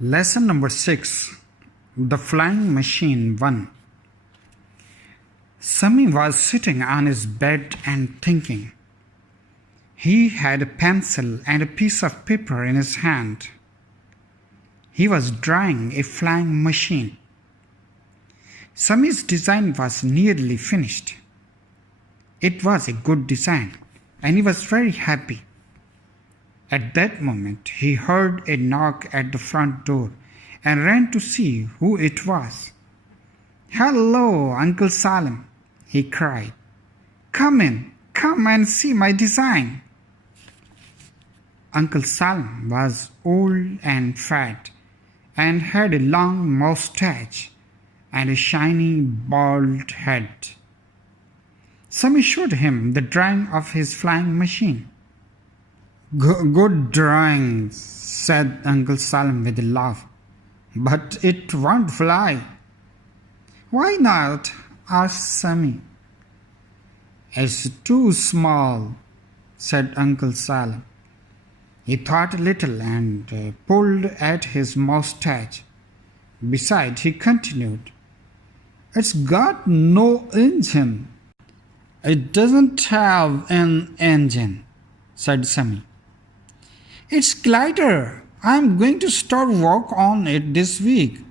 Lesson number 6. The Flying Machine 1. Sammy was sitting on his bed and thinking. He had a pencil and a piece of paper in his hand. He was drawing a flying machine. Sammy's design was nearly finished. It was a good design, and he was very happy. At that moment, he heard a knock at the front door and ran to see who it was. "Hello, Uncle Salim," he cried. "Come in, come and see my design." Uncle Salim was old and fat and had a long moustache and a shiny bald head. Sammy showed him the drawing of his flying machine. "Good drawing," said Uncle Salim with a laugh, "but it won't fly." "Why not?" asked Sammy. "It's too small," said Uncle Salim. He thought a little and pulled at his moustache. Besides, he continued, "It's got no engine." "It doesn't have an engine," said Sammy. "It's glider. I'm going to start work on it this week.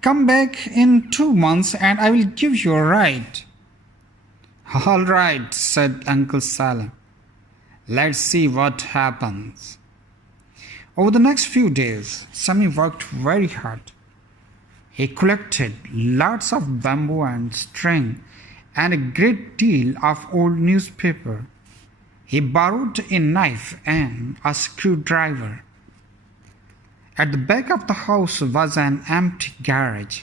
Come back in 2 months and I will give you a ride." "All right," said Uncle Salim. "Let's see what happens." Over the next few days, Sammy worked very hard. He collected lots of bamboo and string and a great deal of old newspaper. He borrowed a knife and a screwdriver. At the back of the house was an empty garage.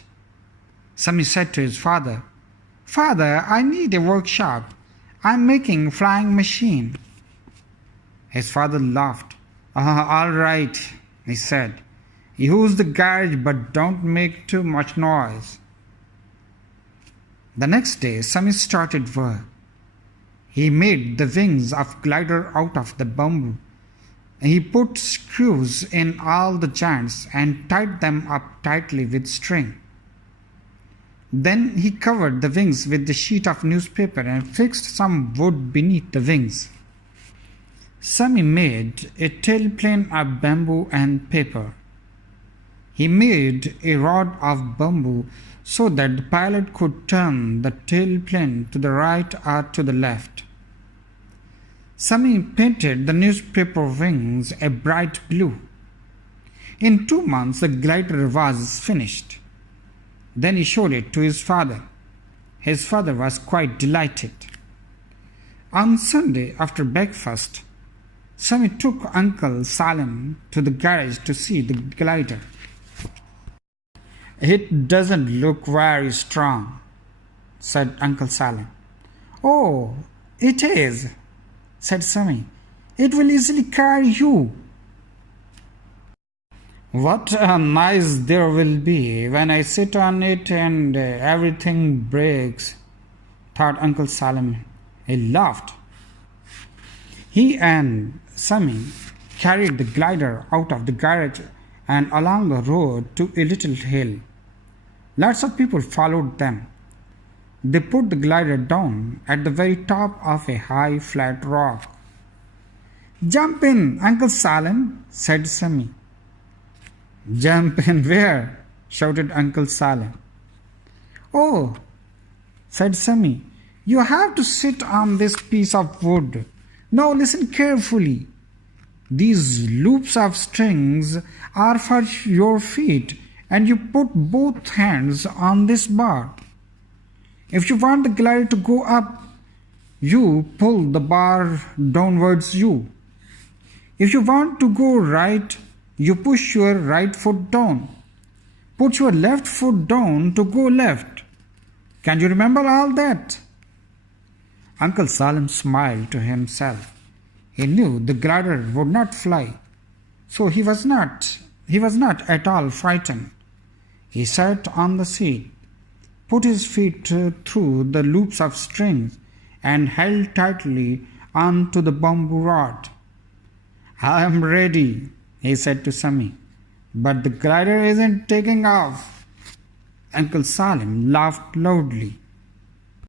Sammy said to his father, "Father, I need a workshop. I'm making a flying machine." His father laughed. "All right," he said. "Use the garage, but don't make too much noise." The next day, Sammy started work. He made the wings of glider out of the bamboo. He put screws in all the joints and tied them up tightly with string. Then he covered the wings with a sheet of newspaper and fixed some wood beneath the wings. Sammy made a tailplane of bamboo and paper. He made a rod of bamboo so that the pilot could turn the tailplane to the right or to the left. Sammy painted the newspaper wings a bright blue. In 2 months, the glider was finished. Then he showed it to his father. His father was quite delighted. On Sunday, after breakfast, Sammy took Uncle Salim to the garage to see the glider. "It doesn't look very strong," said Uncle Salim. "Oh, it is," said Sammy. "It will easily carry you." "What a noise there will be when I sit on it and everything breaks," thought Uncle Salim. He laughed. He and Sammy carried the glider out of the garage and along the road to a little hill. Lots of people followed them. They put the glider down at the very top of a high flat rock. "Jump in, Uncle Salim," said Sammy. "Jump in where?" shouted Uncle Salim. "Oh," said Sammy, "you have to sit on this piece of wood. Now listen carefully. These loops of strings are for your feet, and you put both hands on this bar. If you want the glider to go up, you pull the bar downwards you. If you want to go right, you push your right foot down. Put your left foot down to go left. Can you remember all that?" Uncle Salim smiled to himself. He knew the glider would not fly, so he was not at all frightened. He sat on the seat, put his feet through the loops of strings, and held tightly onto the bamboo rod. "I am ready," he said to Sammy. But the glider isn't taking off. Uncle Salim laughed loudly.